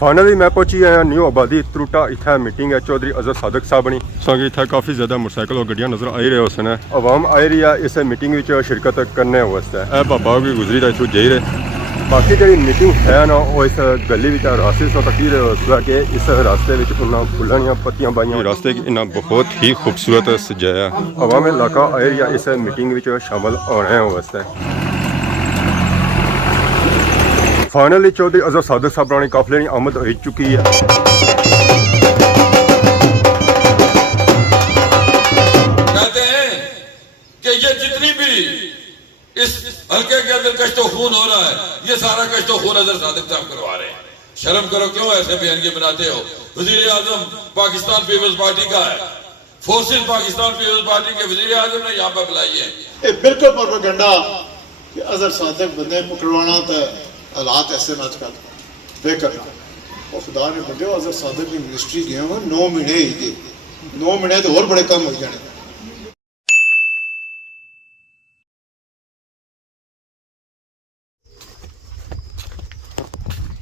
Finally میں پہنچی ہوں نیو آبادی تروٹا. اتنے میٹنگ ہے چودھری اظہر صادق صاحب نے. سانگی اتنے کافی زیادہ موٹر سائیکل اور گڈیاں نظر آئی رہے اس نے. عوام آئی رہی ہے اس میٹنگ میں شرکت کرنے واسطے. اے بابا بھی گزری رہے اتوں جائی رہے. باقی جی میٹنگ ہے نا وہ اس گلی راستے سے تقریر ہوا کہ اس راستے انہیں پھولوں دیا پتیاں پائیں. راستے کی انہیں بہت ہی خوبصورت سجایا. عوام علاقہ آئی رہی ہے اس میٹنگ میں شامل ہونے واسطے. فائنلی چودھری اظہر صادق صاحب نے قافلے کی آمد ہو چکی ہے. کہتے ہیں کہ یہ جتنی بھی اس حلقے کے اندر کشت و خون ہو رہا ہے یہ سارا کشت و خون اظہر صادق صاحب کروا رہے ہیں. شرم کرو کیوں ایسے بیان کے بناتے ہو؟ وزیر اعظم پاکستان پیپلز پارٹی کا ہے. فورسز پاکستان پیپلز پارٹی کے وزیر اعظم نے یہاں پر بلائی ہے. یہ بالکل پروپیگنڈا کہ اظہر صادق بندے پکڑوانا تو حالات ایسے نہ کر بے کرنا. اور خدا نے بندے اظہر صادق کی منسٹری گئے ہوئے 9 مہینے ہی گئے. 9 مہینے تو اور بڑے کم ہو جانے.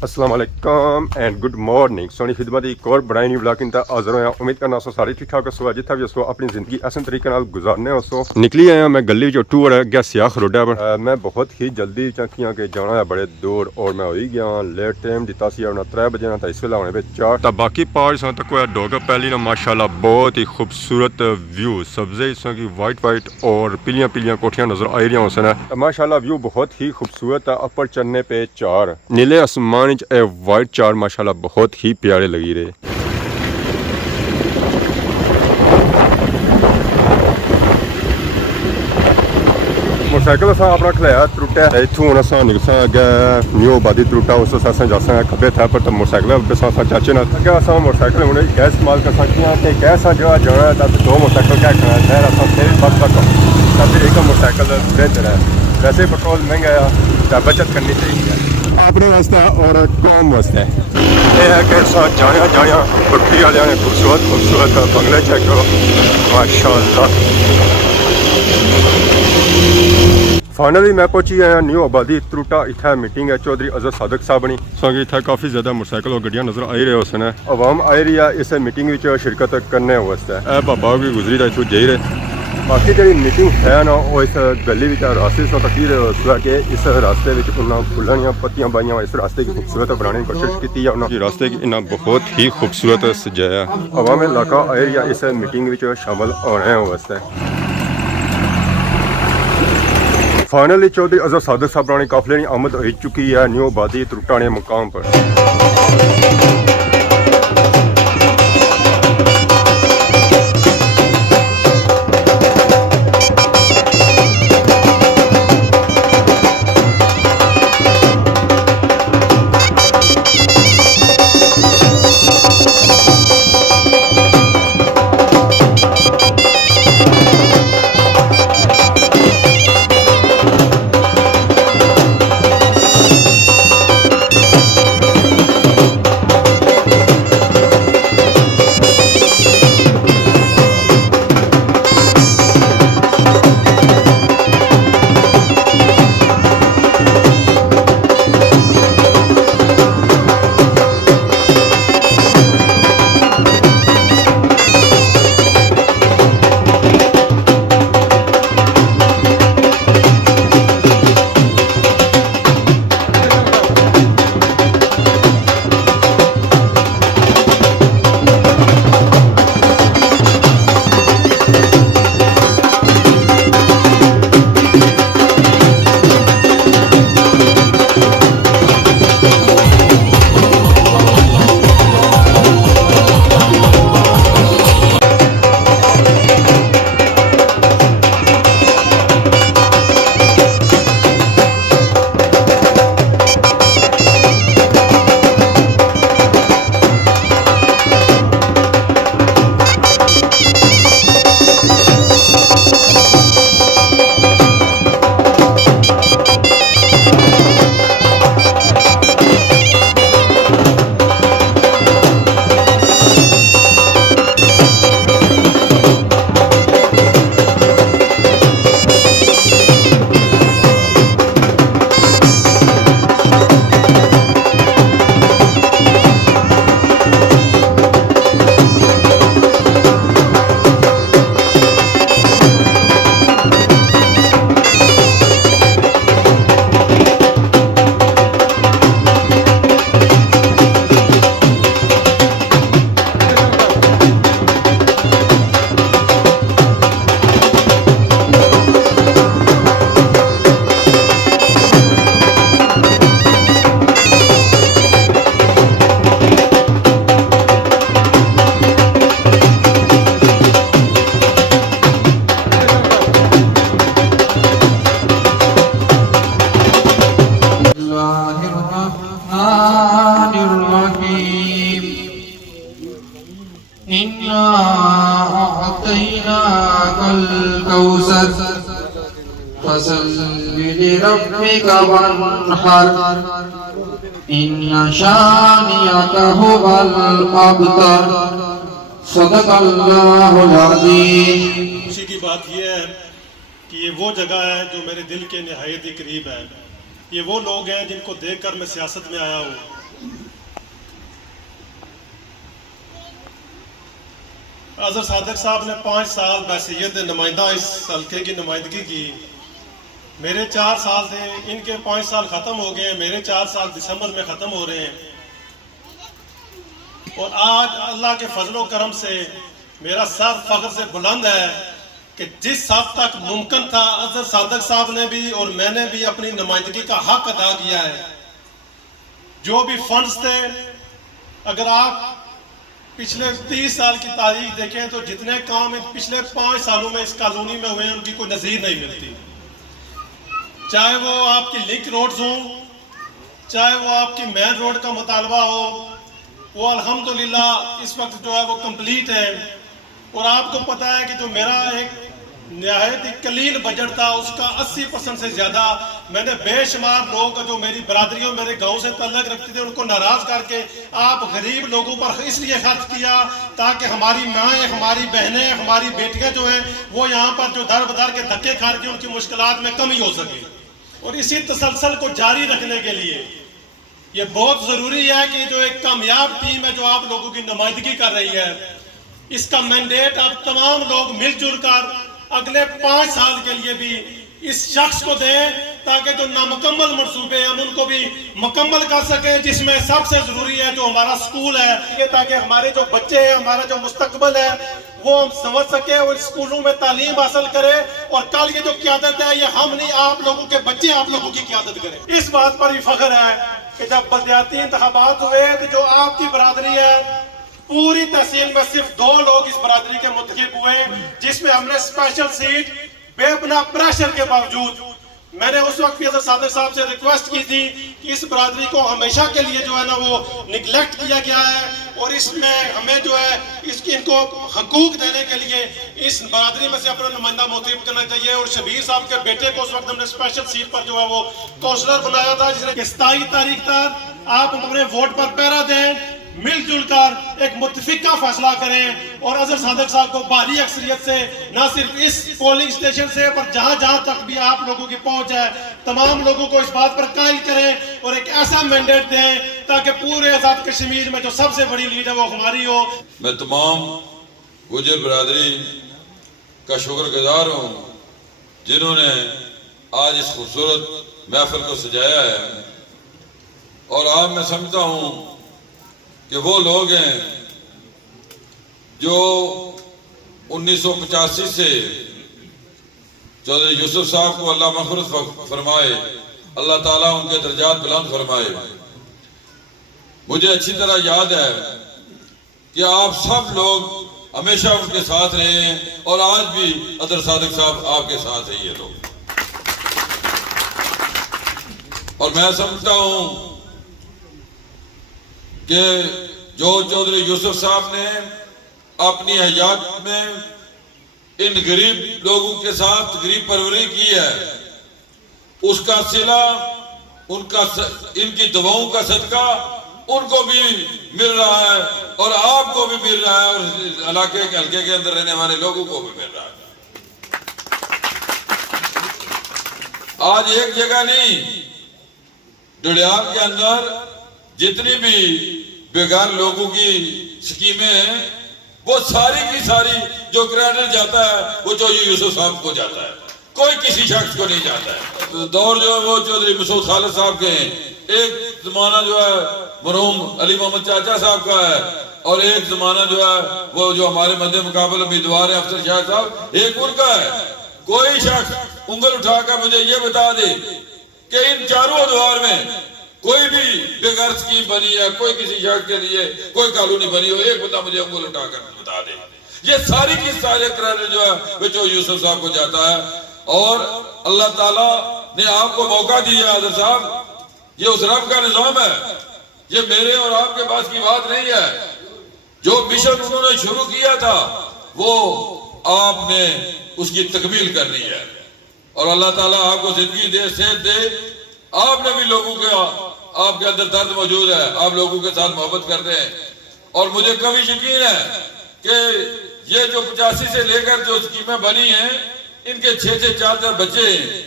السلام علیکم اینڈ گڈ مارننگ. سونی خدمت ایک اور بڑائی نہیں بلاکنگ تا حاضر ہویا. امید کرنا سو سارے ٹھیک ٹھاک سو جتھا بھی سو اپنی زندگی احسن طریقے نال گزارنے ہو. سو نکلی آیا میں گلی جو ٹور ہے گیا سیاخ روڈا پر. میں بہت ہی جلدی چاکیاں کہ جانا ہے بڑے دور اور میں ہوئی گیا لیٹ ٹائم دیتا سی اپنا 3 بجے تا اس ویلے ہونے پہ 4 تا باقی پارٹ سان تک ڈوگا پہلی نا ماشاءاللہ بہت ہی خوبصورت ویو سبزے اس کی وائٹ اور پیلیاں پیلیاں کوٹھیاں نظر آئی رہی ہیں اس نے. ماشاءاللہ ویو بہت ہی خوبصورت ہے. اوپر چڑھنے پہ 4 نیلے آسمان وائٹ 4 ماشاءاللہ بہت ہی پیارے لگی رہے. موٹر سائیکل اصا اپنا کھلایا تروٹا اتوں ہوں اصا نکسا گیا نیو آبادی تروٹا. اس اصا جاسا کھبے تھے پر موٹر سائیکل بسا چاچے نہ اگے اصا موٹر سائیکل ہوں کیا استعمال کر سکتے ہیں کہ کیسا جگہ جانا ہے تب 2 موٹر سائیکل کیا کرنا ہے. خیر اصا پھر بس تک تب ایک موٹر سائیکل بہتر ہے. ویسے پیٹرول مہنگا ہے بچت کرنی چاہیے اپنے واسطے اور قوم واسطے. یہ ہے کہ جایا جایا پٹھی والے نے خوبصورت خوبصورت بنگلے چیک کرو ماشاء اللہ. فائنلی میں پہنچی ہوں نیو آبادی تروٹا. اتنے میٹنگ ہے چودھری اظہر صادق صاحب نے. سانگی اتنے کافی زیادہ موٹر سائیکل اور گڈیاں نظر آئی رہے اس نے. عوام آئی رہی ہے اس میٹنگ میں شرکت کرنے واسطے. اے بابا بھی گزری رہے اتوں جائی رہے. باقی جی میٹنگ ہے نا وہ اس گلی راستے سے تقریر ہوا کہ اس راستے انہیں پھولوں دیا پتیاں پائیں. اس راستے کی خوبصورت بنانے کی کوشش کی ہے. راستے کی انہیں بہت ہی خوبصورت سجایا. عوام علاقہ آئی رہی ہے اس میٹنگ میں شامل ہونے واسطے. فائنلی چودھری اظہر صادق صاحب نے قافلے کی آمد ہو چکی ہے نیو آبادی تروٹا نے مقام پر. الكوثر فصل لربك وانحر إن شانئك هو الأبتر صدق الله العظيم. خوشی کی بات یہ ہے کہ یہ وہ جگہ ہے جو میرے دل کے نہایت ہی قریب ہے. یہ وہ لوگ ہیں جن کو دیکھ کر میں سیاست میں آیا ہوں. اظہر صادق صاحب نے 5 سال بحیثیت نمائندہ اس حلقے کی نمائندگی کی. میرے 4 سال تھے، ان کے 5 سال ختم ہو گئے ہیں، میرے 4 سال دسمبر میں ختم ہو رہے ہیں. اور آج اللہ کے فضل و کرم سے میرا سر فخر سے بلند ہے کہ جس حد تک ممکن تھا اظہر صادق صاحب نے بھی اور میں نے بھی اپنی نمائندگی کا حق ادا کیا ہے. جو بھی فنڈز تھے، اگر آپ پچھلے 30 سال کی تاریخ دیکھیں تو جتنے کام پچھلے 5 سالوں میں اس کالونی میں ہوئے ہیں ان کی کوئی نظیر نہیں ملتی. چاہے وہ آپ کی لنک روڈز ہوں، چاہے وہ آپ کی مین روڈ کا مطالبہ ہو، وہ الحمدللہ اس وقت جو ہے وہ کمپلیٹ ہے. اور آپ کو پتہ ہے کہ جو میرا ایک نہایت ہی قلیل بجٹ تھا اس کا 80% سے زیادہ میں نے بے شمار لوگ جو میری برادری اور میرے گاؤں سے تعلق رکھتے تھے ان کو ناراض کر کے آپ غریب لوگوں پر اس لیے خرچ کیا تاکہ ہماری مائیں، ہماری بہنیں، ہماری بیٹیاں جو ہیں وہ یہاں پر جو در بدر کے دھکے کھا رہی ہیں ان کی مشکلات میں کمی ہو سکے. اور اسی تسلسل کو جاری رکھنے کے لیے یہ بہت ضروری ہے کہ جو ایک کامیاب ٹیم ہے جو آپ لوگوں کی نمائندگی کر رہی ہے، اس کا مینڈیٹ آپ تمام لوگ مل جل کر اگلے 5 سال کے لیے بھی اس شخص کو دیں تاکہ جو نامکمل منصوبے ہم ان کو بھی مکمل کر سکیں، جس میں سب سے ضروری ہے جو ہمارا سکول ہے تاکہ ہمارے جو بچے ہیں، ہمارا جو مستقبل ہے وہ ہم سمجھ سکیں اور اسکولوں میں تعلیم حاصل کریں. اور کل یہ جو قیادت ہے یہ ہم نہیں، آپ لوگوں کے بچے آپ لوگوں کی قیادت کریں. اس بات پر بھی فخر ہے کہ جب بلدیاتی انتخابات ہوئے تو جو آپ کی برادری ہے پوری تحصیل میں صرف 2 لوگ اس برادری کے منتخب ہوئے، جس میں ہم نے اسپیشل سیٹ بے پناہ پریشر کے باوجود میں نے اس وقت بھی اظہر صادق صاحب سے ریکویسٹ کی تھی کہ اس برادری کو ہمیشہ کے لیے جو ہے نا وہ نگلیکٹ کیا گیا ہے اور اس میں ہمیں جو ہے ان کو حقوق دینے کے لیے اس برادری میں سے اپنا نمائندہ منتخب کرنا چاہیے. اور شبیر صاحب کے بیٹے کو اس وقت ہم نے اسپیشل سیٹ پر جو ہے وہ کونسلر بنایا تھا، جس نے 27 تاریخ تک آپ اپنے ووٹ پر پہرا دیں، مل جل کر ایک متفقہ فیصلہ کریں اور اظہر صادق صاحب کو بھاری اکثریت سے نہ صرف اس پولنگ سٹیشن سے پر جہاں جہاں تک بھی آپ لوگوں کی پہنچ ہے تمام لوگوں کو اس بات پر قائل کریں اور ایک ایسا مینڈیٹ دیں تاکہ پورے آزاد کشمیر میں جو سب سے بڑی لیڈ ہے وہ ہماری ہو. میں تمام گجر برادری کا شکر گزار ہوں جنہوں نے آج اس خوبصورت محفل کو سجایا ہے. اور آج میں سمجھتا ہوں کہ وہ لوگ ہیں جو 1985 سے چودھری یوسف صاحب کو اللہ مغفرت فرمائے، اللہ تعالیٰ ان کے درجات بلند فرمائے. مجھے اچھی طرح یاد ہے کہ آپ سب لوگ ہمیشہ ان کے ساتھ رہے ہیں اور آج بھی اظہر صادق صاحب آپ کے ساتھ ہیں. یہ لوگ اور میں سمجھتا ہوں کہ جو چودھری یوسف صاحب نے اپنی حیات میں ان غریب لوگوں کے ساتھ غریب پروری کی ہے اس کا صلہ ان کی دعاؤں کا صدقہ ان کو بھی مل رہا ہے اور آپ کو بھی مل رہا ہے اور علاقے کے حلقے کے اندر رہنے والے لوگوں کو بھی مل رہا ہے. آج ایک جگہ نہیں، ڈڈیال کے اندر جتنی بھی بیگار لوگوں کی سکیمیں ہیں وہ ساری کی ساری جو کریڈٹ جاتا ہے وہ چودھری یوسف صاحب کو جاتا ہے، کوئی کسی شخص کو نہیں جاتا ہے. دور جو ہے وہ چودھری مسعود خالد صاحب کے ہیں، ایک زمانہ جو ہے مرحوم علی محمد چاچا صاحب کا ہے اور ایک زمانہ جو ہے وہ جو ہمارے مد مقابل امیدوار ہے افسر شاہ صاحب ایک ان کا ہے. کوئی شخص انگل اٹھا کر مجھے یہ بتا دے کہ ان چاروں ادوار میں کوئی بھی بغیر سکیم بنی ہے، کوئی کسی شخص کے لیے کوئی کالونی بنی ہو، ایک بندہ مجھے انگل اٹھا کر بتا دے. یہ ساری کی سارے کریڈٹ جو ہے وہ چودھری یوسف صاحب کو جاتا ہے. اور اللہ تعالیٰ نے آپ کو موقع دیا ہے حضرت صاحب، یہ اس رب کا نظام ہے، یہ میرے اور آپ کے پاس کی بات نہیں ہے. جو مشن انہوں نے شروع کیا تھا وہ آپ نے اس کی تکمیل کرنی ہے. اور اللہ تعالیٰ آپ کو زندگی دے، صحت دے. آپ نے بھی لوگوں کا، آپ کے اندر درد موجود ہے، آپ لوگوں کے ساتھ محبت کرتے ہیں. اور مجھے کبھی یقین ہے کہ یہ جو 85 سے لے کر جو اسکیمیں بنی ہیں، ان کے 6 4 بچے ہیں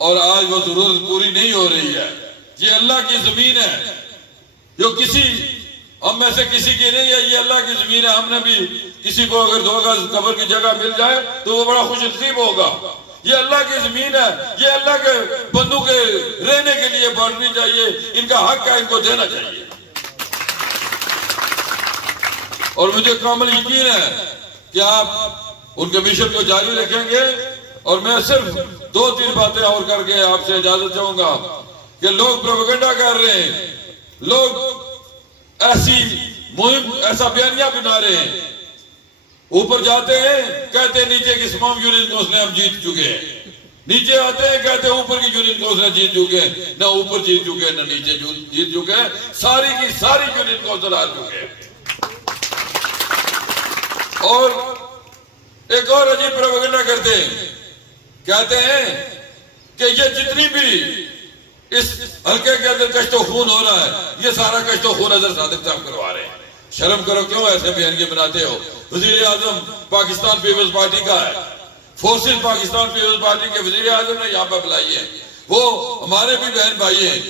اور آج وہ ضرورت پوری نہیں ہو رہی ہے. یہ اللہ کی زمین ہے، جو کسی ہم میں سے کسی کی نہیں ہے، یہ اللہ کی زمین ہے. ہم نے بھی کسی کو اگر 2 گز قبر کی جگہ مل جائے تو وہ بڑا خوش نصیب ہوگا. یہ اللہ کی زمین ہے، یہ اللہ کے بندوں کے رہنے کے لیے بانٹنی چاہیے. ان کا حق ہے، ان کو دینا چاہیے. اور مجھے کامل یقین ہے کہ آپ ان کے مشن کو جاری رکھیں گے. اور میں صرف 2-3 باتیں اور کر کے آپ سے اجازت چاہوں گا کہ لوگ پروپیگنڈا کر رہے ہیں، لوگ ایسی مہم، ایسا بیانیہ بنا رہے ہیں. اوپر جاتے ہیں کہتے ہیں نیچے کی تمام یونین کونسلیں ہم جیت چکے ہیں. نیچے آتے ہیں کہتے ہیں اوپر کی یونین کونسلیں جیت چکے ہیں. نہ اوپر جیت چکے ہیں نہ نیچے جیت چکے ہیں. ساری کی ساری یونین کونسل آ چکے ہیں. اور ایک اور عجیب پروپیگنڈا کرتے ہیں، کہتے ہیں کہ یہ جتنی بھی اس حلقے کے اندر کشت و خون ہو رہا ہے، یہ سارا کشت و خون اظہر صادق صاحب کروا رہے ہیں. شرم کرو، کیوں ایسے بیانیے بناتے ہو؟ وزیر اعظم پاکستان پیپلز پارٹی کا ہے، فورسز پاکستان پیپلز پارٹی کے وزیر اعظم نے یہاں پہ بلائی ہے. وہ ہمارے بھی بہن بھائی ہیں.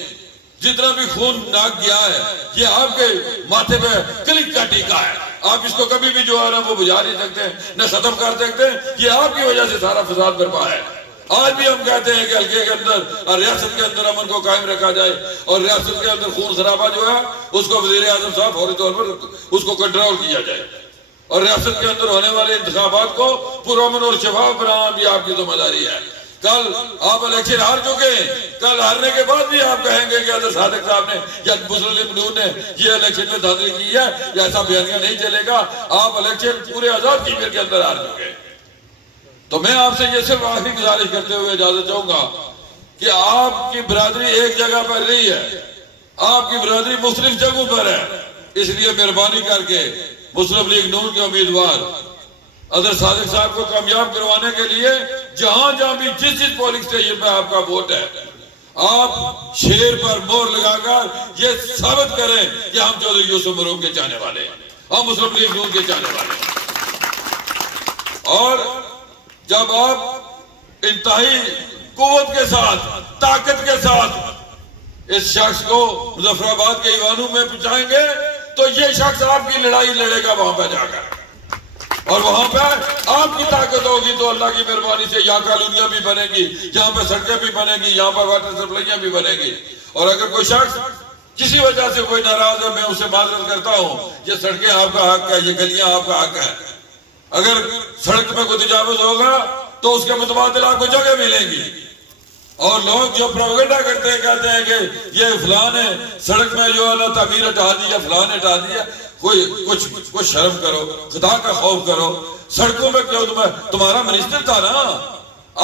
جتنا بھی خون ناک گیا ہے یہ آپ کے ماتھے پہ کلک کا ٹیکا ہے. آپ اس کو کبھی بھی جو ہے نا وہ بجھا نہیں سکتے، نہ ختم کر سکتے. یہ آپ کی وجہ سے سارا فساد برپا ہے. آج بھی ہم کہتے ہیں کہ حلقے کے اندر اور ریاست کے اندر امن کو قائم رکھا جائے، اور ریاست کے اندر خون خرابہ جو ہے اس کو وزیر اعظم صاحب فوری طور پر اس کو کنٹرول کیا جائے، اور ریاست کے اندر ہونے والے انتخابات کو پرامن اور شفاف بنانا بھی آپ کی ذمہ داری ہے. کل آپ الیکشن ہار چکے ہیں، کل ہارنے کے بعد بھی آپ کہیں گے کہ اظہر صادق صاحب نے یا مسلم لیگ نون نے یہ الیکشن میں دھاندلی کی ہے، یا ایسا بیانیہ نہیں چلے گا. آپ الیکشن پورے آزاد کشمیر کے اندر ہار چکے ہیں. تو میں آپ سے یہ صرف آخری گزارش کرتے ہوئے اجازت چاہوں گا کہ آپ کی برادری ایک جگہ پر نہیں ہے، آپ کی برادری مختلف جگہوں پر ہے. اس لیے مہربانی کر کے مسلم لیگ نون کے امیدوار اظہر صادق صاحب کو کامیاب کروانے کے لیے جہاں جہاں بھی جس پولنگ اسٹیشن پہ آپ کا ووٹ ہے، آپ شیر پر مور لگا کر یہ ثابت کریں کہ ہم چودھری یوسف مرحوم کے چاہنے والے ہیں، ہم مسلم لیگ نون کے چاہنے والے ہیں. اور جب آپ انتہائی قوت کے ساتھ، طاقت کے ساتھ اس شخص کو مظفر آباد کے ایوانوں میں پہنچائیں گے تو یہ شخص آپ کی لڑائی لڑے گا وہاں پہ جا کر، اور وہاں پہ آپ کی طاقت ہوگی تو اللہ کی مہربانی سے یہاں کالونیاں بھی بنے گی، یہاں پہ سڑکیں بھی بنے گی، یہاں پر واٹر سپلائیاں بھی بنے گی. اور اگر کوئی شخص کسی وجہ سے کوئی ناراض ہے، میں اسے معذرت کرتا ہوں. یہ سڑکیں آپ کا حق ہے، یہ گلیاں آپ کا حق ہے. اگر سڑک میں کوئی تجاوز ہوگا تو اس کے متبادل آپ کو جگہ ملیں گی. اور لوگ جو پروپیگنڈا کرتے ہیں، کہتے ہیں کہ یہ فلاں نے سڑک میں جو ہے نا تعمیر ہٹا دیا، فلاں نے ہٹا دیا. کچھ شرم کرو، خدا کا خوف کرو. سڑکوں میں کیوں تمہارا منسٹر تھا نا،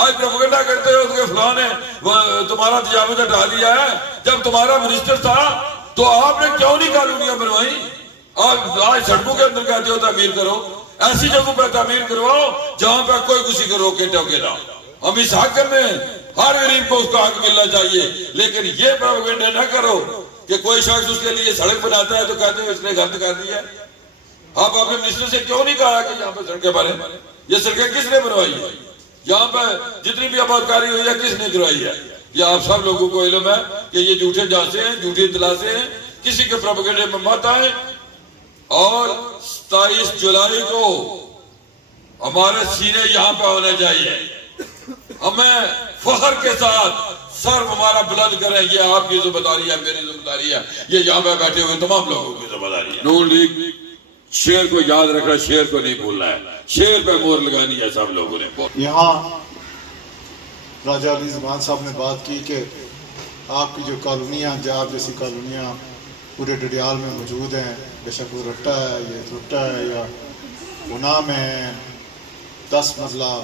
آج پروپیگنڈا کرتے ہو کہ فلاں نے تمہارا تجاوز ہٹا دیا ہے. جب تمہارا منسٹر تھا تو آپ نے کیوں نہیں کالونیاں بنوائی؟ آپ آج سڑکوں کے اندر کہتے ہو تعمیر کرو. ایسی جگہوں پہ تعمیر کرواؤ جہاں پہ کوئی کسی کو روکے ٹوکے نہ. ہم اس حق میں ہر غریب کو اس کا حق ملنا چاہیے، لیکن یہ پروپیگنڈا نہ کرو کہ کوئی شخص اس کے لیے سڑک بناتا ہے تو کہتے ہیں اس نے غلط کر دیا. آپ اپنے منسٹر سے کیوں نہیں کہا کہ یہاں پہ سڑکیں بنے؟ یہ سڑکیں کس نے بنوائی ہے؟ یہاں پہ جتنی بھی آبادکاری ہوئی ہے کس نے کروائی ہے؟ یہ آپ سب لوگوں کو علم ہے کہ یہ جھوٹے جانچے ہیں، جھوٹی اطلاعیں ہیں. کسی کے پروپیگنڈے میں مت آئیں. اور 27 جولائی کو ہمارے سینے یہاں پہ ہونے چاہیے. ہمیں فخر کے ساتھ سر ہمارا بلند کریں. یہ آپ کی ذمہ داری ہے، میری ذمہ داری ہے، یہ یہاں پہ بیٹھے ہوئے تمام لوگوں کی ذمہ داری ہے. نون لیگ شیر کو یاد رکھنا، شیر کو نہیں بھولنا ہے، شیر پہ مور لگانی ہے سب لوگوں نے. یہاں راجہ علی زمان صاحب نے بات کی کہ آپ کی جو کالونیاں، جاب جیسی کالونیاں پورے ڈڈیال میں موجود ہیں، بے شک وہ رٹا ہے، یہ تھوٹا ہے، یا گناہ میں 10 مرلہ.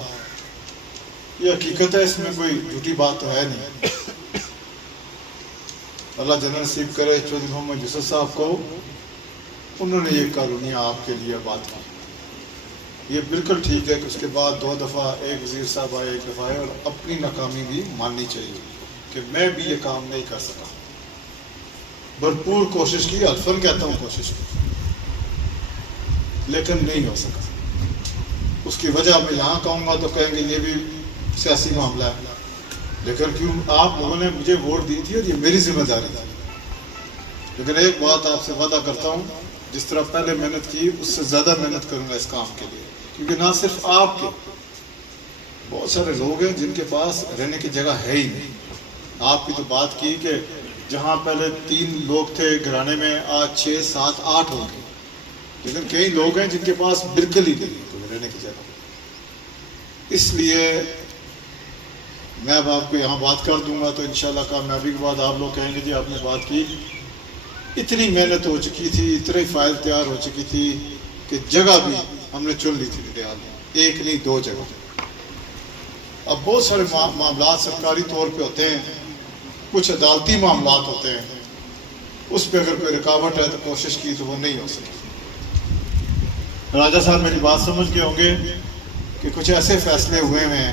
یہ حقیقت ہے، اس میں کوئی جھوٹی بات تو ہے نہیں. اللہ جنرل نصیب کرے چودھری محمد یوسف صاحب کو، انہوں نے یہ کالونیاں آپ کے لیے بات کی. یہ بالکل ٹھیک ہے کہ اس کے بعد 2 دفعہ ایک وزیر صاحب آئے، ایک دفعہ آئے، اور اپنی ناکامی بھی ماننی چاہیے کہ میں بھی یہ کام نہیں کر سکا. بھرپور کوشش کی، الفاً کہتا ہوں کوشش کی، لیکن نہیں ہو سکا. اس کی وجہ میں یہاں کہوں گا تو کہیں گے یہ بھی سیاسی معاملہ ہے، لیکن کیوں آپ لوگوں نے مجھے ووٹ دی تھی اور یہ میری ذمہ داری تھی. لیکن ایک بات آپ سے وعدہ کرتا ہوں، جس طرح پہلے محنت کی اس سے زیادہ محنت کروں گا اس کام کے لیے، کیونکہ نہ صرف آپ کے، بہت سارے لوگ ہیں جن کے پاس رہنے کی جگہ ہے ہی نہیں. آپ کی تو بات کی کہ جہاں پہلے 3 لوگ تھے گھرانے میں، آج 6 7 8 ہو گئے، لیکن کئی لوگ ہیں جن کے پاس بالکل ہی نہیں رہنے کی جگہ. اس لیے میں اب آپ کو یہاں بات کر دوں گا تو انشاءاللہ کامیابی کے بعد آپ لوگ کہیں گے جی آپ نے بات کی. اتنی محنت ہو چکی تھی، اتنی فائل تیار ہو چکی تھی کہ جگہ بھی ہم نے چن لی تھی ڈڈیال میں، 1 نہیں 2 جگہ. اب بہت سارے معاملات سرکاری طور پہ ہوتے ہیں، کچھ عدالتی معاملات ہوتے ہیں، اس پہ اگر کوئی رکاوٹ ہے تو کوشش کی تو وہ نہیں ہو سکی. راجہ صاحب میری بات سمجھ گئے ہوں گے کہ کچھ ایسے فیصلے ہوئے ہیں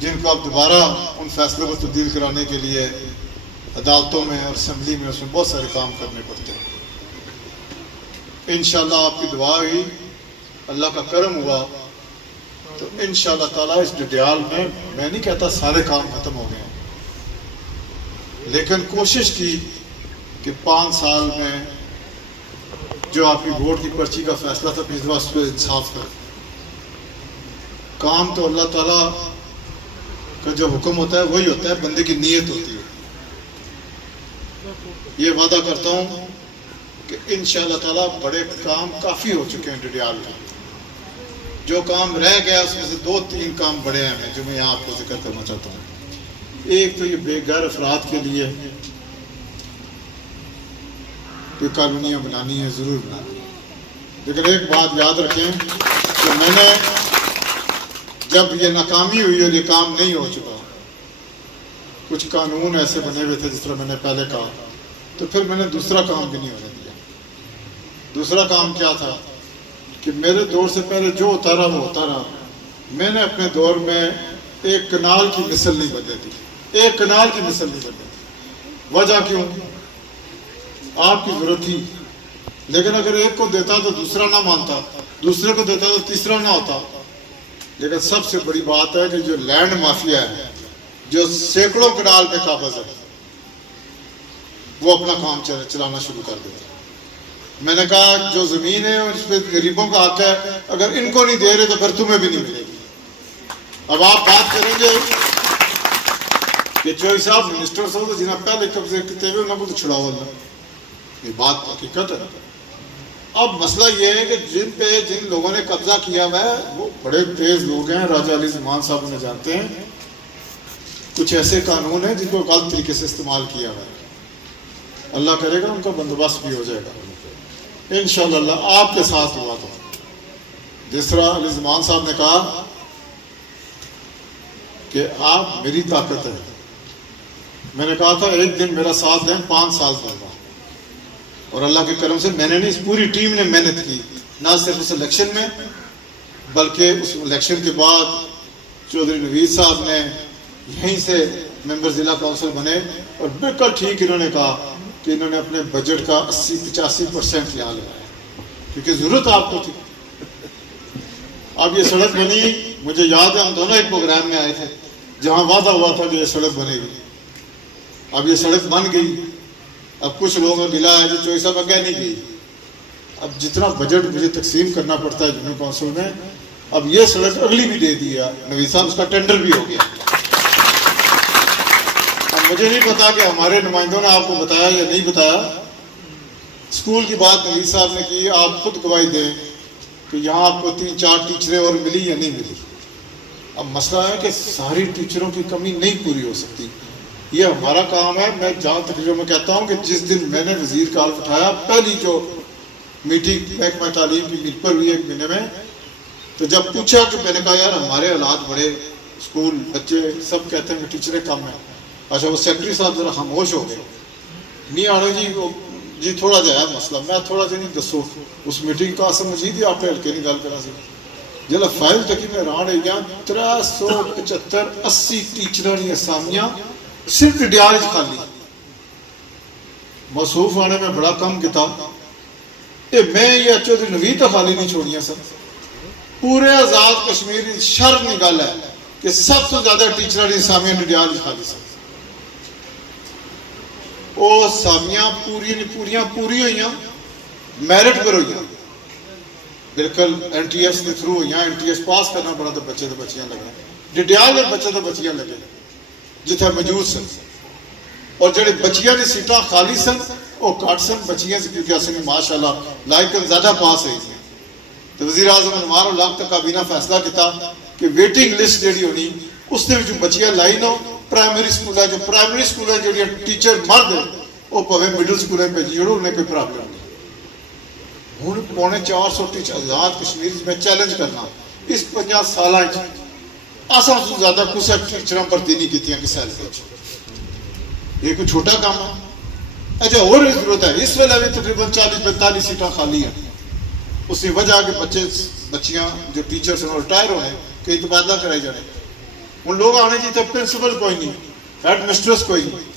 جن کو اب دوبارہ ان فیصلوں کو تبدیل کرانے کے لیے عدالتوں میں اور اسمبلی میں اس میں بہت سارے کام کرنے پڑتے ہیں. انشاءاللہ آپ کی دعا ہوئی، اللہ کا کرم ہوا تو انشاءاللہ تعالیٰ اس ڈڈیال میں نہیں کہتا سارے کام ختم ہو گئے ہیں، لیکن کوشش کی کہ 5 سال میں جو آپ کی ووٹ کی پرچی کا فیصلہ تھا پچھلی بار اس پہ انصاف کر. کام تو اللہ تعالیٰ کا جو حکم ہوتا ہے وہی ہوتا ہے، بندے کی نیت ہوتی ہے. یہ وعدہ کرتا ہوں کہ انشاءاللہ تعالیٰ بڑے کام کافی ہو چکے ہیں ڈڈیال میں. جو کام رہ گیا اس میں سے 2-3 کام بڑے ہیں جو میں یہاں آپ کو ذکر کرنا چاہتا ہوں. ایک تو یہ بے گھر افراد کے لیے کوئی کالونیاں بنانی ہے، ضرور بنانی ہے، لیکن ایک بات یاد رکھیں کہ میں نے جب یہ ناکامی ہوئی اور یہ کام نہیں ہو چکا، کچھ قانون ایسے بنے ہوئے تھے جس طرح میں نے پہلے کہا، تو پھر میں نے دوسرا کام بھی نہیں ہونے دیا. دوسرا کام کیا تھا کہ میرے دور سے پہلے جو ہوتا رہا وہ ہوتا رہا. میں نے اپنے دور میں ایک کنال کی مثل نہیں بدلی تھی، ایک کنال کی مثل نہیں بدلی تھی. وجہ کیوں؟ آپ کی ضرورت تھی، لیکن اگر ایک کو دیتا تو دوسرا نہ مانتا، دوسرے کو دیتا تو تیسرا نہ ہوتا. لیکن سب سے بڑی بات ہے کہ جو لینڈ مافیا ہے، جو سینکڑوں کنال پہ قابض ہے، وہ اپنا کام چلانا شروع کر دیتا. میں نے کہا جو زمین ہے اس پہ غریبوں کا حق ہے، اگر ان کو نہیں دے رہے تو پھر تمہیں بھی نہیں ملے گی. اب آپ بات کریں گے کہ چوہی صاحب منسٹر صاحب تو جنہیں پہلے قبضے کتے ہوئے انہوں کو تو چھڑاؤ اللہ، یہ بات حقیقت ہے. اب مسئلہ یہ ہے کہ جن لوگوں نے قبضہ کیا ہوا ہے وہ بڑے تیز لوگ ہیں. راجہ علی زمان صاحب انہیں جانتے ہیں. کچھ ایسے قانون ہیں جن کو غلط طریقے سے استعمال کیا ہوا ہے. اللہ کرے گا ان کا بندوبست بھی ہو جائے گا انشاءاللہ. اللہ آپ کے ساتھ ہوا تو جس طرح علی زمان صاحب نے کہا کہ آپ میری طاقت ہے، میں نے کہا تھا ایک دن میرا ساتھ دیں 5 سال دوں گا. اور اللہ کے کرم سے میں نے نہیں، اس پوری ٹیم نے محنت کی، نہ صرف اس الیکشن میں بلکہ اس الیکشن کے بعد چودھری نوید صاحب نے یہیں سے ممبر ضلع کونسل بنے اور بالکل ٹھیک انہوں نے کہا کہ انہوں نے اپنے بجٹ کا 80-85% یہاں لگایا کیونکہ ضرورت آپ کو تھی. اب یہ سڑک بنی، مجھے یاد ہے ہم دونوں ایک پروگرام میں آئے تھے جہاں وعدہ ہوا تھا کہ یہ سڑک بنے گی. اب یہ سڑک بن گئی. اب کچھ لوگوں کو ملا ہے جو چوہی صاحب آگے نہیں گئی. اب جتنا بجٹ مجھے تقسیم کرنا پڑتا ہے جنوبی کونسل میں، اب یہ سڑک اگلی بھی دے دی ہے نوید صاحب، اس کا ٹینڈر بھی ہو گیا. اب مجھے نہیں پتا کہ ہمارے نمائندوں نے آپ کو بتایا یا نہیں بتایا. اسکول کی بات نوید صاحب نے کی، آپ خود گواہی دیں کہ یہاں آپ کو 3-4 ٹیچریں اور ملی یا نہیں ملی. اب مسئلہ ہے کہ ساری ٹیچروں کی کمی نہیں پوری ہو سکتی. یہ ہمارا کام ہے. میں جہاں تقریروں میں کہتا ہوں کہ جس دن میں نے وزیر کال اٹھایا، پہلی جو میٹنگ محکمہ تعلیم کی میٹ پر ہوئی 1 مہینے میں، تو جب پوچھا کہ میں نے کہا یار ہمارے حالات بڑے، اسکول بچے سب کہتے ہیں کہ ٹیچریں کم ہیں. اچھا وہ سیکرٹری صاحب ذرا خاموش ہو گئے، نہیں آنے جی تھوڑا جا ہے مسئلہ. میں تھوڑا جا نہیں دسو اس میٹنگ کا اصل مجید ہی آپ نے ہلکے نہیں گل کرنا سی. جلا فائل تک میں ران ہے گیا 375-80 ٹیچروں کی اسامیاں صرف ڈڈیال خالی موصوف آنے میں بڑا کم کتا میں یہ اچھو دی نوی تو خالی نہیں چھوڑیاں سب پورے آزاد کشمیر شرم نگل ہے کہ سب تو زیادہ ٹیچروں کی اسامیاں ڈڈیال خالی سب وہ اسامیاں پوری ہوئی میرٹ پر ہوئی بالکل این ٹی ایس کے تھرو ہوئی این ٹی ایس پاس کرنا پڑا تو بچے تو بچیاں لگے ڈڈیال میں بچے تو بچیاں لگے جتھے موجود سن اور جڑے بچیاں کی سیٹاں خالی سن وہ کٹ سن بچیاں سے کیونکہ اصل ماشاء اللہ لائکن زیادہ پاس ہوئی تھی تو وزیر اعظم انوار الحق تک کابینہ فیصلہ کیتا کہ ویٹنگ لسٹ جڑی ہونی اس نے جو بچیاں لائی نو پرائمری سکول ہے جو پرائمری سکول ہے جڑی ٹیچر مرد وہ پوے مڈل سکول میں بھیجی جڑو انہیں کوئی پرابلم نہیں ہوں 450 ٹیچر آزاد کشمیر میں چیلنج کرنا اس 50 سالہ آسان سے زیادہ کچھ ٹیچراں بھرتی نہیں کیتیاں کسی حلقے یہ کوئی چھوٹا کام ہے اچھا اور ضرورت ہے اس ویلے بھی تقریباً 40-45 سیٹاں خالی ہیں اس کی وجہ کہ بچیاں جو ٹیچرس ہیں وہ ریٹائر ہونے کئی تبادلہ کرائی جانے ان لوگ آنے جی تھے پرنسپل کوئی نہیں ہیڈ مسٹرس کوئی نہیں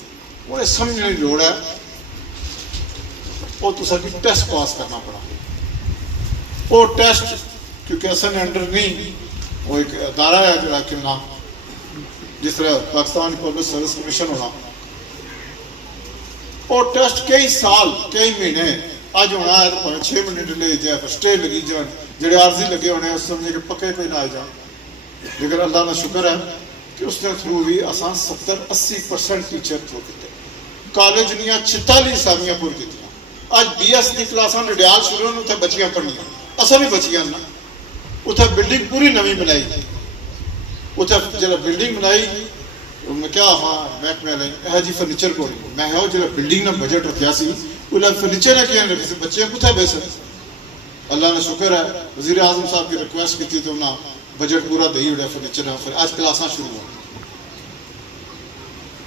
انہیں سمجھنے کی لوڑ ہے وہ تو سب ٹیسٹ پاس کرنا پڑا وہ ٹیسٹ کیونکہ اصل انڈر نہیں وہ ایک ادارہ ہے جو رکھنا جس طرح پاکستان پبلک سروس کمیشن ہونا وہ ٹیسٹ کئی سال کئی مہینے آج ہونا ہے تو 6 مہینے ڈلے جائے پھر سٹے لگی جان جڑے عارضی لگے ہونے اس سمجھے کہ پکے کوئی نہ آ جان لیکن اللہ کا شکر ہے کہ اس نے تھرو بھی آسان 70-80% ٹیچر تھرو کیتے کالج نیا 46 اسامیاں پور کی آج بی ایس کی کلاساں ڈڈیال شروع ہونے اتنے بچیاں پڑھنیاں اصل بھی بچیاں نا اتنے بلڈنگ پوری نوی بنائی اتنے جب بلڈنگ بنائی میں کیا ہاں محکمہ لیں جی فرنیچر کو میں ہوں جب بلڈنگ نے بجٹ رکھا سی انہیں فرنیچر نے کیا رکھی سی بچیاں کتنے بے سکتے اللہ نے شکر ہے وزیر اعظم صاحب کی ریکویسٹ کی تھی تو انہیں بجٹ پورا دے اڑیا فرنیچر پھر آج کلاساں شروع ہو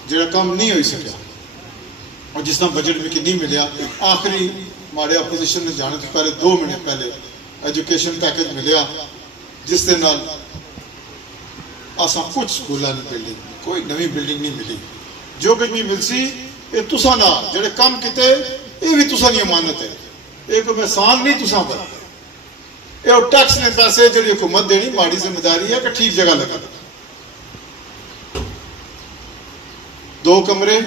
جڑا کام نہیں ہوئی سکیا اور جس طرح بجٹ میں نہیں ملیا آخری ہمارے اپوزیشن نے جانے سے پہلے 2 مہینے پہلے ایجوکیشن پیکج ملیا جس کے نال آسان کچھ سکولوں نے بلڈنگ کوئی نوی بلڈنگ نہیں ملی جو کچھ بھی مل سی یہ تساں نہ جڑے کام کیتے یہ بھی تساں کی امانت ہے یہ کوئی احسان نہیں تساں پر یہ ٹیکس نے پیسے جڑی حکومت دینی ماڑی ذمہ داری ہے کہ ٹھیک جگہ لگا 2 کمرے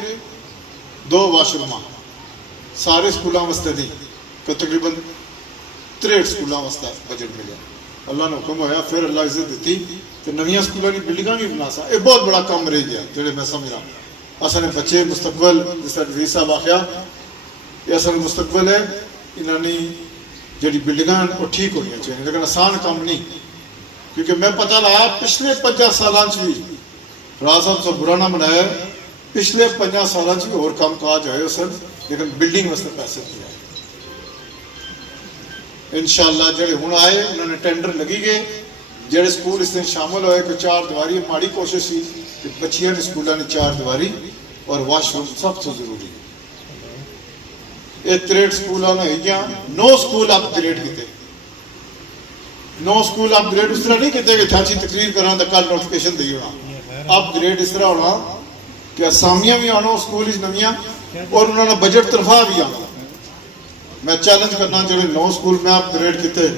2 واش روم سارے سکولوں واسطے دی کہ تقریباً 63 سکولوں واسطے بجٹ ملیا اللہ نے حکم ہویا پھر اللہ عزت دیتی کہ نویاں سکولوں کی بلڈنگاں بھی بنا سا یہ بہت بڑا کام رہ گیا جڑے میں سمجھ رہا اصل بچے مستقبل جس طرح وزیر صاحب آخیا یہ اصل مستقبل ہے انہوں نے جڑی بلڈنگاں وہ ٹھیک ہونی چاہیے لیکن آسان کام نہیں کیونکہ میں پتہ لایا پچھلے 50 سالوں بھی راز صاحب سے برا نہ منایا پچھلے 50 سالوں بھی اور کام کاج ہوئے سر لیکن بلڈنگ واسطے پیسے دیا انشاءاللہ جڑے ہوں آئے انہوں نے ٹینڈر لگی گئے جڑے سکول اس دن شامل ہوئے کہ 4 دیواری ماڑی کوشش تھی کہ بچیاں نے سکولوں نے 4 دیواری اور واش روم سب سے ضروری یہ 63 سکولوں نے ہوئی 9 سکول اپ گریڈ کیتے 9 سکول اپ گریڈ اس طرح نہیں کیتے کہ تھاچی تقریر کرنا تو کل نوٹیفکیشن دی ہونا اپ گریڈ اس طرح ہونا کہ اسامیاں بھی آنا سکول نویاں اور انہوں نے بجٹ تنخواہ بھی آنا میں چیلنج کرنا جڑے 9 سکول میں اپ گریڈ کیتے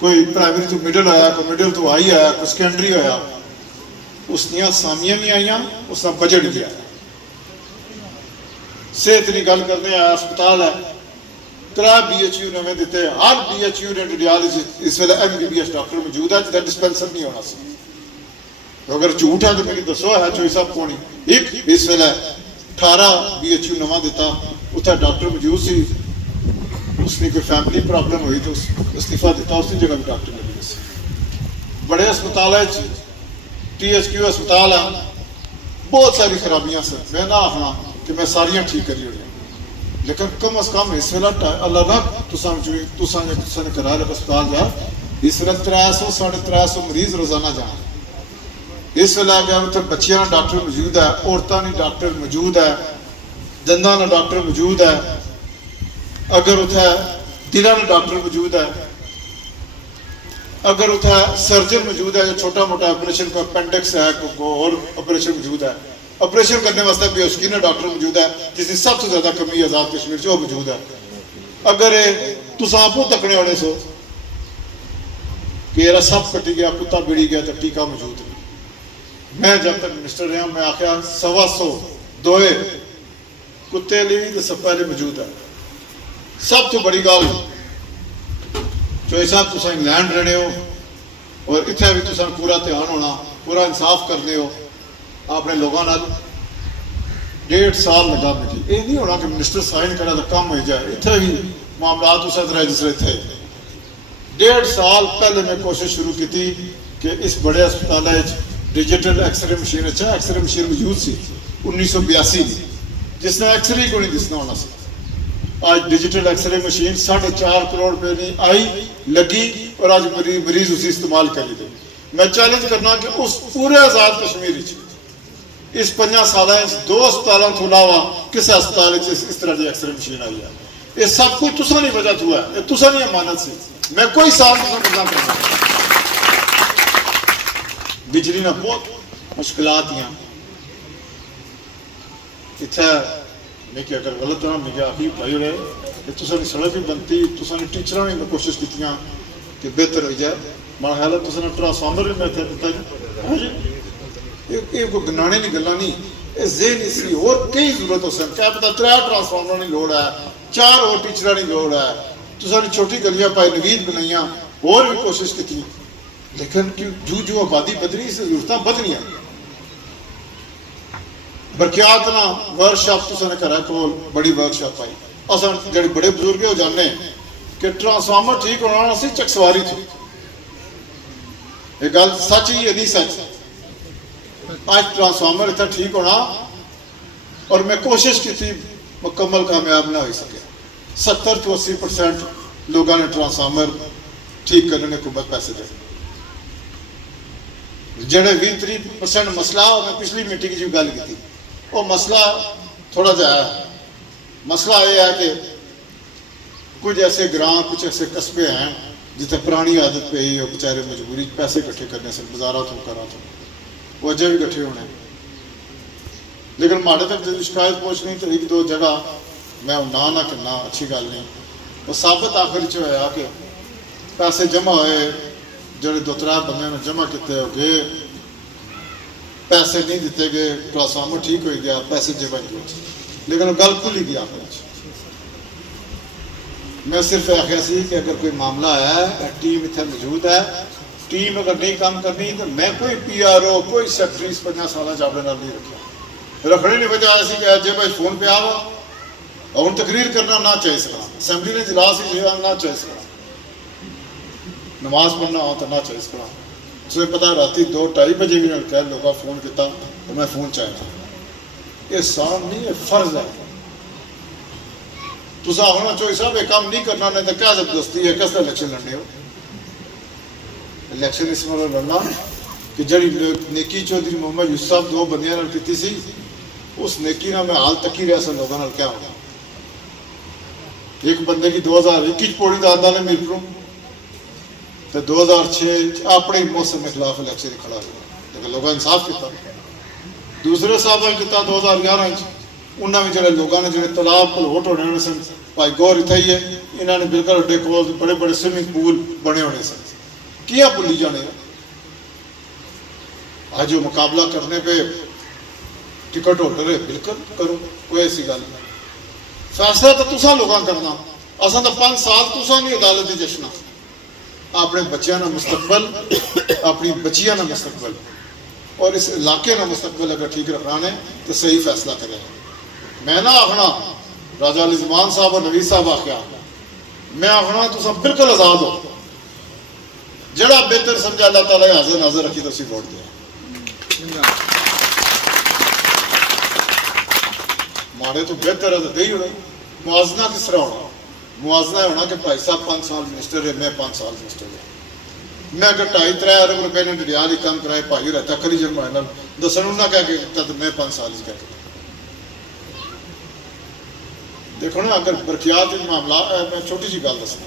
کوئی پرائمری تو مڈل آیا کوئی مڈل تو آئی آیا کوئی سیکنڈری آیا اس نے اسامیاں بھی آئیاں اس نے بجٹ بھی آیا صحت کی گل کرنے آیا اسپتال ہے 3 BHU نویں دیتے ہر BHU نے ڈڈیال اس ویلے MBBS ڈاکٹر موجود ہے جہاں ڈسپینسر نہیں ہونا سی اگر جھوٹ ہے تو میری دسو ہے چوئی صاحب کونی ایک اس ویلے 18 BHU نواں دیتا اتنا ڈاکٹر موجود سی اس نے کوئی فیملی پرابلم ہوئی تو استعفیٰ دیتا اس نے جگہ بھی ڈاکٹر لگی سی بڑے اسپتال ہے THQ اسپتال ہے بہت ساری خرابیاں سر میں نہ آخنا کہ میں ساریاں ٹھیک کری ہوئی لیکن کم از کم اس ویلے اللہ نہ تساں نے کرا لے اسپتال جا اس ویلے 300-350 مریض روزانہ جان اس ویلے اگر اتنے بچیاں ڈاکٹر موجود ہے عورتوں نے ڈاکٹر موجود ہے دنداں نے ڈاکٹر موجود ہے اگر اتنے دلاں نے ڈاکٹر موجود ہے اگر اتنا سرجن موجود ہے جو چھوٹا موٹا آپریشن کو اپینڈکس ہے کوئی اور آپریشن موجود ہے آپریشن کرنے واسطے بھی اسکین ڈاکٹر موجود ہے جس کی سب سے زیادہ کمی آزاد کشمیر جو موجود ہے اگر تسا آپ تکنے والے سو کہ یہ سب کٹی گیا کتا بڑی گیا تو ٹیکہ موجود نہیں میں جب تک منسٹر رہا میں آخیا 125 دوئے کتے لی تو سب پہلے موجود ہے سب تو بڑی گال چوئی صاحب تسا انگلینڈ رہنے ہو اور اتنے بھی تسا پورا دھیان ہونا پورا انصاف کرنے ہو اپنے لوگوں نال 1.5 سال لگا مجھے یہ نہیں ہونا کہ منسٹر سائن کرا تو کم ہو جائے اتنے بھی معاملات اس طرح جس طرح تھے 1.5 سال پہلے میں کوشش شروع کی تھی کہ اس بڑے اسپتال ڈیجیٹل ایکس رے مشین اچھا ایکس رے مشین موجود سی 1982 جس نے ایکس رے کو نہیں دسنا ہونا سی آج digital X ray machine 4.5 crore روپے نہیں آئی لگی اور آج مریض اسی استعمال کری دے میں چیلنج کرنا کہ اس پورے آزاد کشمیر اس 5 سالہ 2 اسپتالوں تو علاوہ کسی اسپتال اس طرح کی ایکس رے مشین آئی ہے یہ سب کچھ تسا نہیں وجہ ہوا ہے یہ تسا نہیں امانت سے میں کوئی سال تسا کرنا بجلی نہ بہت مشکلات ہیں اتنا میں کہ اگر غلط ہوں میں آخری بھائی رہے کہ تسا نے سڑک بھی بنتی تسا نے ٹیچر نے کوشش کی کہ بہتر ہو جائے مارا خیال ہے تسا نے ٹرانسفارمر بھی میں دیتا یہ کوئی گنانے نہیں گلا نہیں یہ ذہن اس لیے اور کئی ضرورت ہو سکتا کیا پتا 3 ٹرانسفارمر نہیں لوڑ ہے 4 اور ٹیچر نہیں لوڑ ہے تسا نے چھوٹی گلیاں پائی نوید بنائیاں اور بھی کوشش کی لیکن جو آبادی بدنی سے ضرورتیں بدنیاں برقیات نہ ورکشاپ تسا نے کرا کول بڑی ورکشاپ آئی اصل جڑے بڑے بزرگ ہو جانے کہ ٹرانسفارمر ٹھیک ہونا سی چکسواری تھی یہ گل سچ ہی ہے نہیں سچ آج ٹرانسفارمر اتنا ٹھیک ہونا اور میں کوشش کی تھی مکمل کامیاب نہ ہو سکے 70 to 80% لوگوں نے ٹرانسفارمر ٹھیک کرنے نے حکومت پیسے دے جڑے 20-30% مسئلہ اور میں پچھلی میٹنگ کی جو گل کی تھی وہ مسئلہ تھوڑا جا ہے مسئلہ یہ ہے کہ کچھ ایسے گراں کچھ ایسے قصبے ہیں جتنے پرانی عادت پہ ہی اور بیچارے مجبوری پیسے اکٹھے کرنے سے گزارا تو کرا تو وجہ بھی اکٹھے ہونے لیکن ماڑے تک جب شکایت پہنچنی تو 1-2 جگہ میں نہ کرنا اچھی گل نہیں وہ ثابت آخر چ ہوا کہ پیسے جمع ہوئے جڑے 2-3 بندے نے جمع کیتے ہو گئے پیسے نہیں دیتے گئے ٹرانسفارمر ٹھیک ہو گیا پیسے جمع نہیں ہوئے لیکن وہ گل کھلی گیا آخر میں صرف آخیا سی کہ اگر کوئی معاملہ ہے ٹیم اتنے موجود ہے ٹیم اگر نہیں کام کرنی تو میں کوئی PRO کوئی سیکٹری 50 سالہ چاپڑے نال نہیں رکھا رکھنے کی وجہ ایسی کہ جی بھائی فون پہ آوا اور ان تقریر کرنا نہ چاہیے سکا اسمبلی نے اجلاس ہی لیا نہ چاہیے سکا نماز پڑھنا ہو تو نہ چاہیے سکا تمہیں پتا راتی 2-2:30 بجے بھی کہہ لوگا فون کیتا تو میں فون چاہتا یہ سام نہیں یہ فرض ہے تسا ہونا چاہیے صاحب یہ کام نہیں کرنا نہیں تو کیا زبردستی ہے کس طرح الیکشن لڑنے ہو الیکشن اس میں لڑنا کہ جڑی نیکی چودھری محمد یوسف 2 بندیاں نال کیتی سی اس نیکی نہ میں حال تک ہی رہا سا لوگوں نال کیا ہونا ایک بندے کی 2021 پوڑی دا آدھا نے میرپروں تو 2006 اپنے موسم کے خلاف الیکشن کھڑا ہوا لیکن لوگوں انصاف کیتا دوسرے صاحب نے کیتا 2011 انہوں نے جڑے لوگوں نے جڑے تالاب کو ووٹ ہونے سن بھائی گور اتنا ہی ہے انہوں نے بالکل اڈے کول بڑے بڑے سوئمنگ پول بنے ہونے سن کیا بھولی جانے آج جو مقابلہ کرنے پہ ٹکٹ ہولڈر ہے بالکل کرو کوئی ایسی گل نہیں فیصلہ تو تسا لوگاں کرنا اصل تو 5 سال تسا نہیں عدالت کی جشنا اپنے بچیاں نہ مستقبل اپنی بچیاں نہ مستقبل اور اس علاقے نہ مستقبل اگر ٹھیک رکھنا ہے تو صحیح فیصلہ کرے میں نہ آخنا راجہ علی زمان صاحب اور نوید صاحب آخیا میں آخنا تسا بالکل آزاد ہو جڑا بہتر سمجھا اللہ تعالیٰ حاضر ناظر رکھی تو اسی ووٹ دیا مارے تو بہتر ہے تو دے ہی ہونا موازنہ کس طرح ہونا موازنہ ہونا کہ بھائی صاحب 5 سال منسٹر ہے میں 5 سال منسٹر ہے میں اگر 2.5-3 ارب روپے نے ڈریال ہی کام کرائے پائی رہتا کری جن مائنر دسن انہوں نے کہا کہ میں 5 سال ہی کہتا دیکھو نا اگر برقیات معاملہ میں چھوٹی سی گل دسنا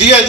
DIG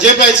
JPIC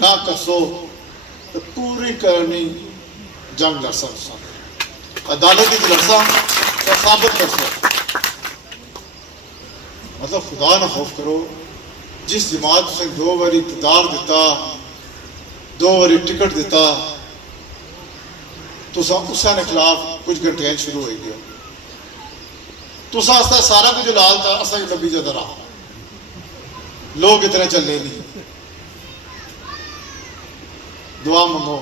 نہ کرسو تو پوری کرنی جنگ لڑسا عدالت کی لڑسا تو ثابت کرسو. مطلب خدا نہ خوف کرو. جس جماعت سے 2 باری اقتدار دیتا 2 باری ٹکٹ دیتا تو اس کے خلاف کچھ گھنٹے شروع ہوئی گیا. تو سارا کچھ لال تھا اصا لبی جاتا رہا. لوگ اتنے چلے نہیں. دعا منگو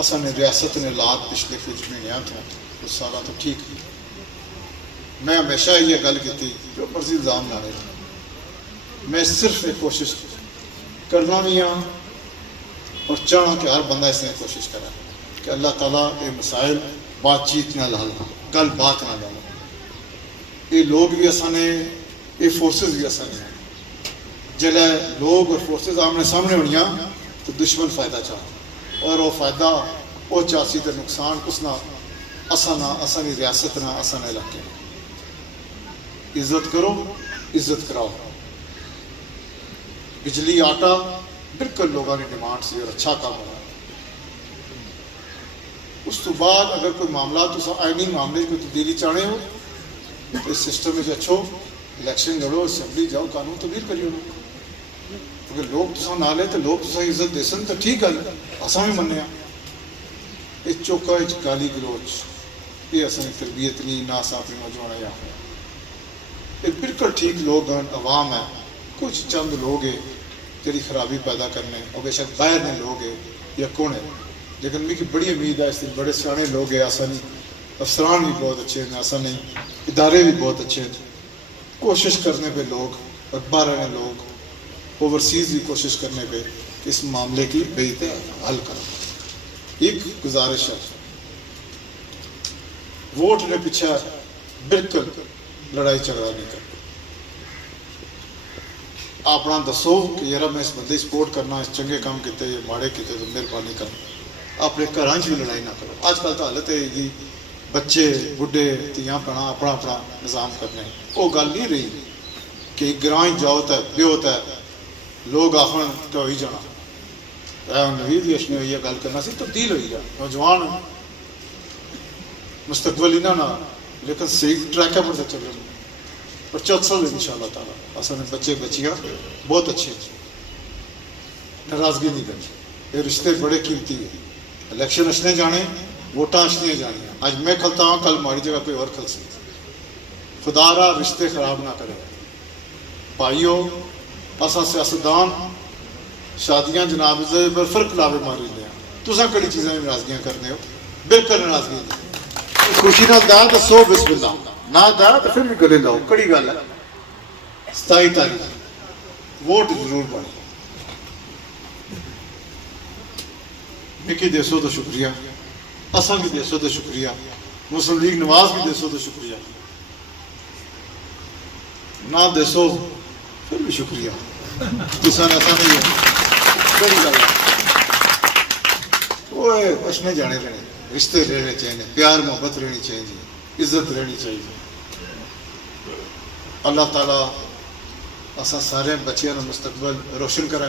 اصا نے ریاست نے لات پچھلے کچھ مہینوں تھا کچھ سالہ تو ٹھیک نہیں. میں ہمیشہ یہ گل کی جو مرضی الزام نہ رہے. میں صرف ایک کوشش کرنا بھی ہاں اور چاہوں کہ ہر بندہ اس نے کوشش کرے کہ اللہ تعالیٰ یہ مسائل بات چیت نہ لال گل بات نہ لال. یہ لوگ بھی اصا نے یہ فورسز بھی اصا نے جلے لوگ اور فورسز آمنے سامنے ہونیاں تو دشمن فائدہ چاہ اور وہ فائدہ وہ چاسی تو نقصان کس نہ اصا نہ اصا نہیں ریاست نہ اصا نہ علاقے. عزت کرو عزت کراؤ. بجلی آٹا بالکل لوگوں نے ڈیمانڈ سی اور اچھا کام ہوا. اس تو بعد اگر کوئی معاملات تو آئینی معاملے کوئی تبدیلی چاہنے ہو تو اس سسٹم میں اچھو الیکشن لڑو اسمبلی جاؤ قانون تبدیل کریو. اگر لوگ تو نہ لے تو لوگ تو عزت دے سن تو ٹھیک گل اصا بھی منیا. یہ چوکا گالی گلوچ یہ اصل تربیت نہیں نہ اصا اپنی نوجوان یا یہ بالکل ٹھیک لوگ ہیں عوام ہے. کچھ چند لوگ ہیں جی خرابی پیدا کرنے اور بے شک باہر نے لوگ ہیں یا کون ہے. لیکن میری بڑی امید ہے اس دن بڑے سیانے لوگ ہیں. ایسا نہیں افسران بھی بہت اچھے ہیں ایسا نہیں ادارے بھی بہت اچھے ہیں. کوشش کرنے پہ لوگ اخبار نے لوگ اوورسیز بھی کوشش کرنے پہ اس معاملے کی بہتر حل کرو. ایک گزارش ہے ووٹ نے پیچھے بالکل لڑائی جھگڑا نہیں کرنا. اپنا دسو کہ یار میں اس بندے سپورٹ کرنا اس چنگے کام کیتے یا ماڑے کیتے تو مہربانی کرنا. اپنے گھر بھی لڑائی نہ کرو. آج کل تو حالت ہے جی بچے بڈھے تیاں پڑھا اپنا اپنا نظام کرنے. وہ گل نہیں رہی کہ گراں جاؤ تو بے ہوتا ہے لوگ آخر تو ہی جانا. نوید یش نے یہ گل کرنا سی تبدیل ہوئی ہے. نوجوان مستقبل ہی نہ لیکن صحیح ٹریک پر سے چل رہے ہیں اور 4 سال ان شاء اللہ تعالیٰ اصل میں بچے بچیاں بہت اچھے ناراضگی نہیں کرنی. یہ رشتے بڑے قیمتی ہیں. الیکشن اشنے جانے ووٹاں اشنے جانی. آج میں کھلتا ہوں کل ہماری جگہ کوئی اور کھل سکتا. خدا را رشتے خراب نہ کرے. بھائیو اصا سیاستدان شادیاں جناب پر فرق لاوے ماری لیا. تساں کڑی چیزیں ناراضگیاں کرنے ہو بالکل ناراضگی نہیں. خوشی نہ دا تو 100 بسم اللہ نہ دا تو پھر بھی گلے لاؤ. کڑی گل ہے 27 تاریخ ووٹ ضرور پڑے. مکی دیسو تو شکریہ اصا بھی دیسو تو شکریہ مسلم لیگ نواز بھی دیسو تو شکریہ نہ دیسو پھر بھی شکریہ. کسان ایسا نہیں ہے کڑی گل ہے. وہ اشنے جانے رہنے رشتے رہنے چاہیے پیار محبت رہنی چاہیے عزت رہنی چاہیے. اللہ تعالیٰ اساں سارے بچیاں کا مستقبل روشن کرے.